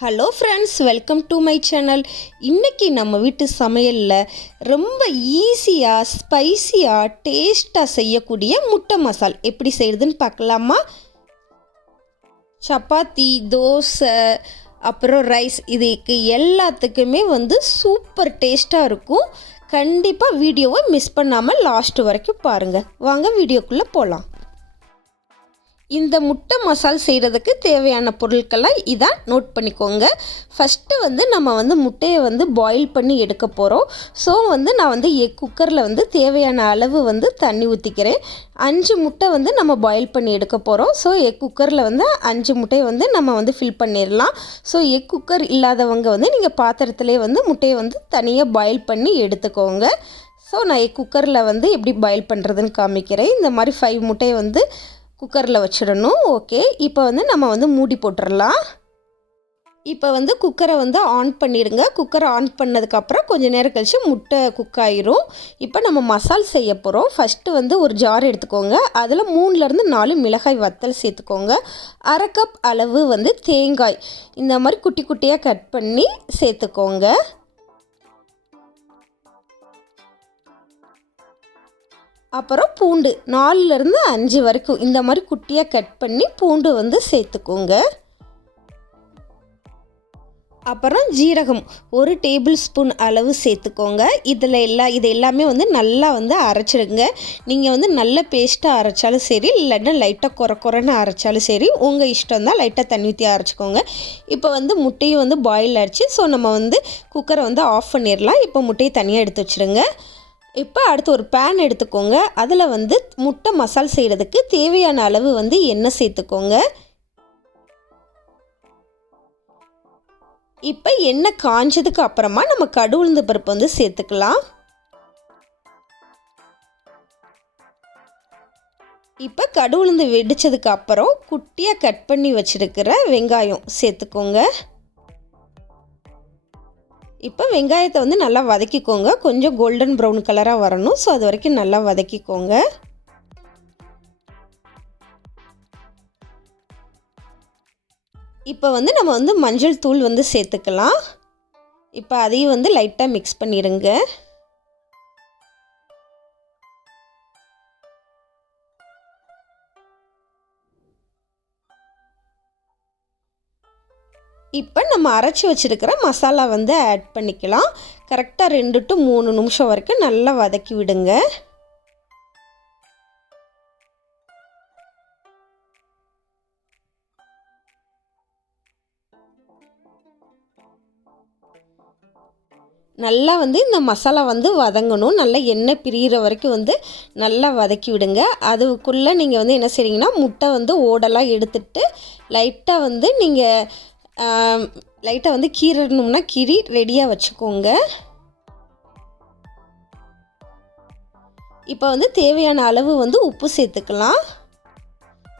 Hello friends welcome to my channel இன்றைக்கி நம்ம வீட்டு சமையலில் ரொம்ப ஈஸியாக ஸ்பைசியாக டேஸ்ட்டாக செய்யக்கூடிய முட்டை மசால் எப்படி செய்கிறதுன்னு பார்க்கலாமா? சப்பாத்தி தோசை அப்புறம் ரைஸ் இதுக்கு எல்லாத்துக்குமே வந்து சூப்பர் டேஸ்ட்டாக இருக்கும். கண்டிப்பாக வீடியோவை மிஸ் பண்ணாமல் லாஸ்ட் வரைக்கும் பாருங்கள் வாங்க வீடியோக்குள்ளே போகலாம் இந்த முட்டை மசால் செய்கிறதுக்கு தேவையான பொருட்களை இதான் நோட் பண்ணிக்கோங்க. ஃபஸ்ட்டு வந்து நம்ம வந்து முட்டையை வந்து பாயில் பண்ணி எடுக்க போகிறோம் ஸோ வந்து நான் வந்து எக் குக்கரில் வந்து தேவையான அளவு வந்து தண்ணி ஊற்றிக்கிறேன் அஞ்சு முட்டை வந்து நம்ம பாயில் பண்ணி எடுக்க போகிறோம் ஸோ எக் குக்கரில் வந்து அஞ்சு முட்டையை வந்து நம்ம வந்து ஃபில் பண்ணிடலாம். ஸோ எக் குக்கர் இல்லாதவங்க வந்து நீங்கள் பாத்திரத்திலே வந்து முட்டையை வந்து தனியாக பாயில் பண்ணி எடுத்துக்கோங்க. ஸோ நான் எக் குக்கரில் வந்து எப்படி பாயில் பண்ணுறதுன்னு காமிக்கிறேன். இந்த மாதிரி ஃபைவ் முட்டையை வந்து குக்கரில் வச்சிடணும். ஓகே இப்போ வந்து நம்ம வந்து மூடி போட்டுடலாம் இப்போ வந்து குக்கரை வந்து ஆன் பண்ணிடுங்க. குக்கரை ஆன் பண்ணதுக்கப்புறம் கொஞ்சம் நேரம் கழித்து முட்டை குக் ஆயிரும். இப்போ நம்ம மசால் செய்ய போகிறோம் ஃபஸ்ட்டு வந்து ஒரு ஜார் எடுத்துக்கோங்க. அதில் மூணுலேருந்து நாலு மிளகாய் வத்தல் சேர்த்துக்கோங்க. அரை கப் அளவு வந்து தேங்காய். இந்த மாதிரி குட்டி குட்டியாக கட் பண்ணி சேர்த்துக்கோங்க. அப்புறம் பூண்டு. நாலுலேருந்து அஞ்சு வரைக்கும். இந்த மாதிரி குட்டியாக கட் பண்ணி பூண்டு வந்து சேர்த்துக்கோங்க. அப்புறம் ஜீரகம். ஒரு டேபிள் ஸ்பூன் அளவு சேர்த்துக்கோங்க. இதில் எல்லா இது எல்லாமே வந்து நல்லா வந்து அரைச்சிடுங்க. நீங்கள் வந்து நல்ல பேஸ்ட்டாக அரைச்சாலும் சரி இல்லைன்னா லைட்டாக குறை குறைன்னு அரைச்சாலும் சரி உங்கள் இஷ்டம் தான் லைட்டாக தண்ணி ஊற்றி அரைச்சிக்கோங்க. இப்போ வந்து முட்டையும் வந்து பாயில் ஆயிடுச்சு. ஸோ நம்ம வந்து குக்கரை வந்து ஆஃப் பண்ணிடலாம். இப்போ முட்டையை தனியாக எடுத்து வச்சுருங்க இப்போ அடுத்து ஒரு பேன் எடுத்துக்கோங்க. அதில் வந்து முட்டை மசால் செய்கிறதுக்கு தேவையான அளவு வந்து எண்ணெய் சேர்த்துக்கோங்க. இப்போ எண்ணெய் காஞ்சதுக்கு அப்புறமா நம்ம கடுவுளுந்து பருப்பு வந்து சேர்த்துக்கலாம். இப்போ கடுவுளுந்து வெடிச்சதுக்கு அப்புறம் குட்டியாக கட் பண்ணி வச்சுருக்கிற வெங்காயம் சேர்த்துக்கோங்க. இப்போ வெங்காயத்தை வந்து நல்லா வதக்கிக்கோங்க. கொஞ்சம் கோல்டன் ப்ரௌன் கலராக வரணும். ஸோ அது வரைக்கும் நல்லா வதக்கிக்கோங்க. இப்போ வந்து நம்ம வந்து மஞ்சள் தூள் வந்து சேர்த்துக்கலாம். இப்போ அதையும் வந்து லைட்டாக மிக்ஸ் பண்ணிடுங்க இப்போ நம்ம அரைச்சி வச்சுருக்கிற மசாலா வந்து ஆட் பண்ணிக்கலாம். கரெக்டாக ரெண்டு டு மூணு நிமிஷம் வரைக்கும் நல்லா வதக்கி விடுங்க. நல்லா வந்து இந்த மசாலா வந்து வதங்கணும். நல்லா எண்ணெய் பிரிகிற வரைக்கும் வந்து நல்லா வதக்கி விடுங்க. அதுக்குள்ளே நீங்கள் வந்து என்ன செய்றீங்கன்னா முட்டை வந்து ஓடெல்லாம் எடுத்துட்டு லைட்டாக வந்து நீங்கள் லைட்டாக வந்து கீறணும்னா கீறி ரெடியாக வச்சுக்கோங்க. இப்போ வந்து தேவையான அளவு வந்து உப்பு சேர்த்துக்கலாம்.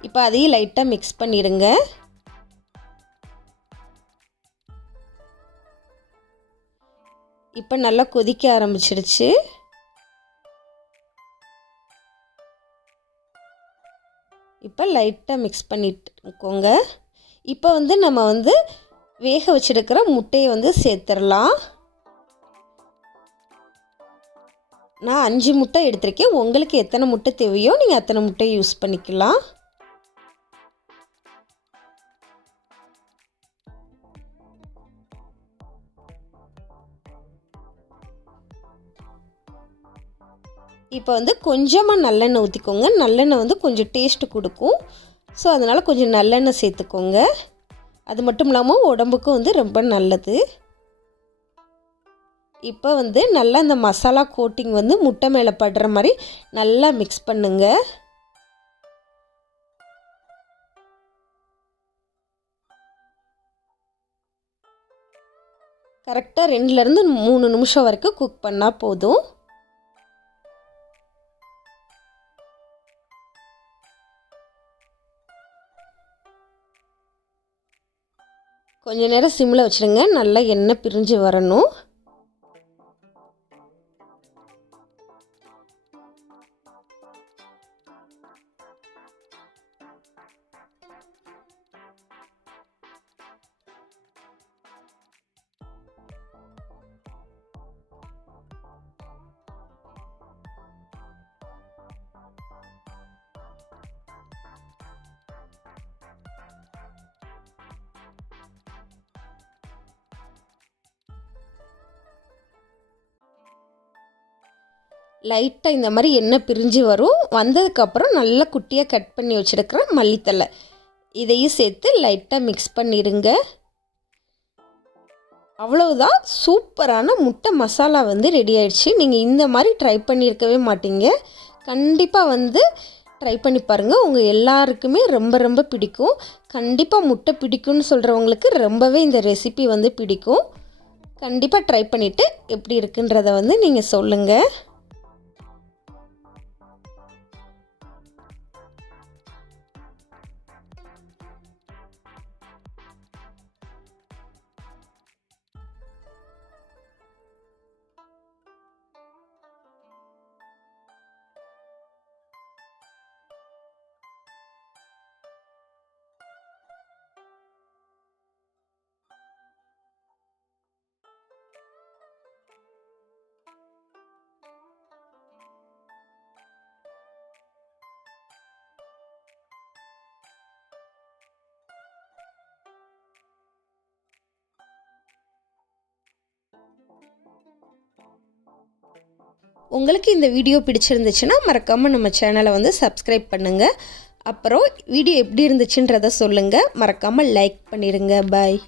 இப்போ அதையும் லைட்டாக மிக்ஸ் பண்ணிடுங்க. இப்போ நல்லா கொதிக்க ஆரம்பிச்சிடுச்சு இப்போ லைட்டாக மிக்ஸ் பண்ணிட்டுக்கோங்க இப்போ வந்து நம்ம வந்து வேக வச்சுருக்கிற முட்டையை வந்து சேர்த்துடலாம். நான் அஞ்சு முட்டை எடுத்திருக்கேன். உங்களுக்கு எத்தனை முட்டை தேவையோ நீங்கள் அத்தனை முட்டை யூஸ் பண்ணிக்கலாம். இப்போ வந்து கொஞ்சமாக நல்லெண்ணெய் ஊற்றிக்கோங்க நல்லெண்ணெய் வந்து கொஞ்சம் டேஸ்ட்டு கொடுக்கும். ஸோ அதனால் கொஞ்சம் நல்லெண்ணெய் சேர்த்துக்கோங்க. அது மட்டும் இல்லாமல் உடம்புக்கும் வந்து ரொம்ப நல்லது. இப்போ வந்து நல்லா இந்த மசாலா கோட்டிங் வந்து முட்டை மேலே படுற மாதிரி நல்லா மிக்ஸ் பண்ணுங்க. கரெக்டாக ரெண்டுலேருந்து மூணு நிமிஷம் வரைக்கும் குக் பண்ணால் போதும். கொஞ்ச நேரம் சிம்மில் வச்சுடுங்க நல்லா எண்ணெய் பிரிஞ்சு வரணும். லைட்டாக இந்த மாதிரி எண்ணெய் பிரிஞ்சு வரும். வந்ததுக்கப்புறம் நல்லா குட்டியாக கட் பண்ணி வச்சுருக்கிற மல்லித்தலை இதையும் சேர்த்து லைட்டாக மிக்ஸ் பண்ணிடுங்க. அவ்வளவுதான். சூப்பரான முட்டை மசாலா வந்து ரெடி ஆயிடுச்சு. நீங்கள் இந்த மாதிரி ட்ரை பண்ணியிருக்கவே மாட்டீங்க. கண்டிப்பாக வந்து ட்ரை பண்ணி பாருங்கள் உங்கள் எல்லாருக்குமே ரொம்ப ரொம்ப பிடிக்கும். கண்டிப்பாக முட்டை பிடிக்கும்னு சொல்கிறவங்களுக்கு ரொம்பவே இந்த ரெசிபி வந்து பிடிக்கும். கண்டிப்பாக ட்ரை பண்ணிவிட்டு எப்படி இருக்குன்றத வந்து நீங்கள் சொல்லுங்கள் உங்களுக்கு இந்த வீடியோ பிடிச்சிருந்துச்சுன்னா மறக்காமல் நம்ம சேனலை வந்து சப்ஸ்கிரைப் பண்ணுங்கள் அப்புறம் வீடியோ எப்படி இருந்துச்சுன்றதை சொல்லுங்கள் மறக்காமல் லைக் பண்ணிடுங்க பாய்